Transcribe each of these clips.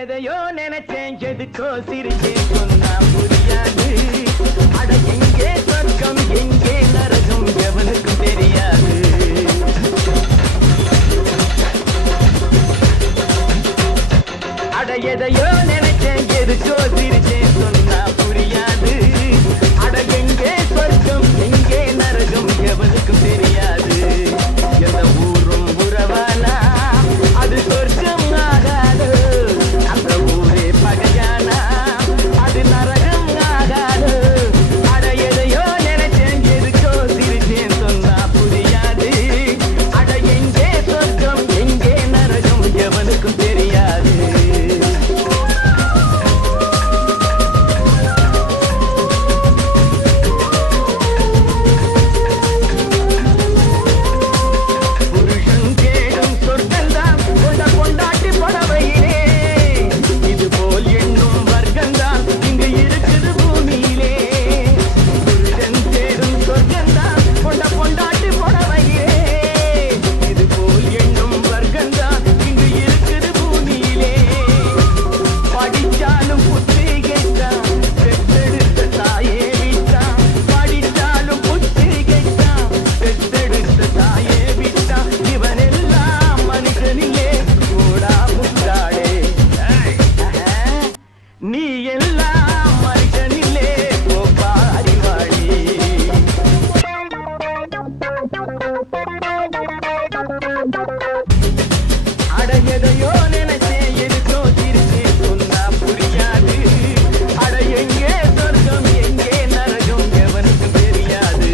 எதையோ நினைச்சேன் எதுக்கோ சிரிச்சேன் சொன்னா புரியாது. அட எங்கே சொர்க்கம் எங்கே நரகம் எவனுக்கும் தெரியாது. அட எதையோ நினைச்சேன் எதுக்கோ சிரிச்சேன் சொன்னா புரியாது. அட எங்கே சொர்க்கம் எங்கே நரகம் எவனுக்கும் தெரியாது. எந்த ஊரும் உறவானா அது சொர்க்கம் ஆகாது. அந்த ஊரே பகையானா அது நரகம் ஆகாது. அட எதையோ நினைச்சேன் எதுக்கோ சிரிச்சேன் சொன்னா புரியாது. அட எங்கே சொர்க்கம் எங்கே நரகம் எவனுக்கும் தெரியாது. நீ எல்லாம் மனுஷனிலே போப்பா அறிவாளி. அட எதையோ நினைச்சேன் எதுக்கோ சிரிச்சேன் சொன்னா புரியாது. அட எங்கே சொர்க்கம் எங்கே நரகம் எவனுக்கும் தெரியாது.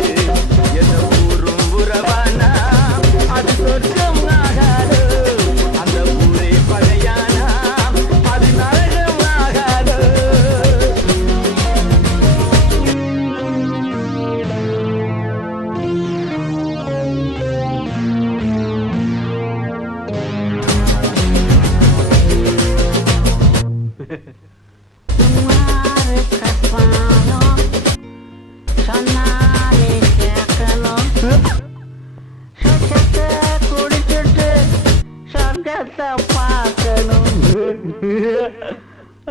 எந்த ஊரும் உறவானா அது சொர்க்கம் ஆகாது. அந்த ஊரே பகையானா அது நரகம் ஆகாது.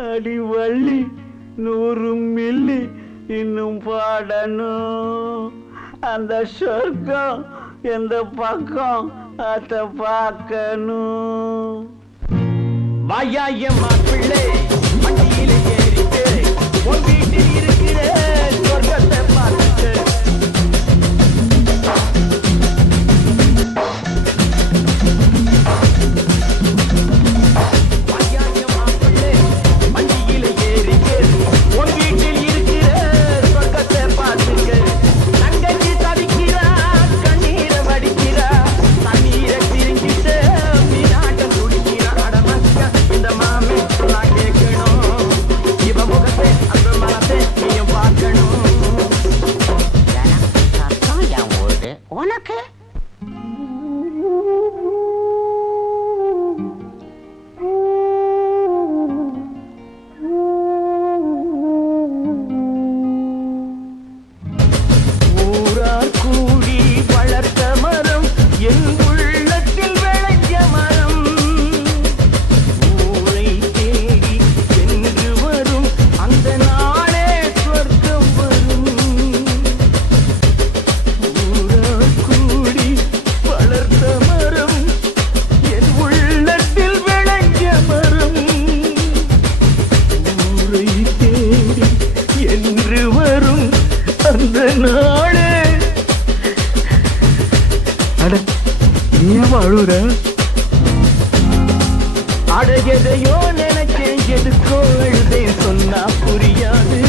அடி வள்ளி 100 மில்லி இன்னும் பாடணும். அந்த சொர்க்கம் எந்த பக்கம் அத பார்க்கணும். வாயாயம்மா பிள்ளை வண்டியில ஏறிட்டு உன் வீட்டில் இருக்கிற சொர்க்கத்தை பார்த்துட்டு. அட எதையோ நினைச்சேன் எதுக்கோ எழுதேன் சொன்னா புரியாது.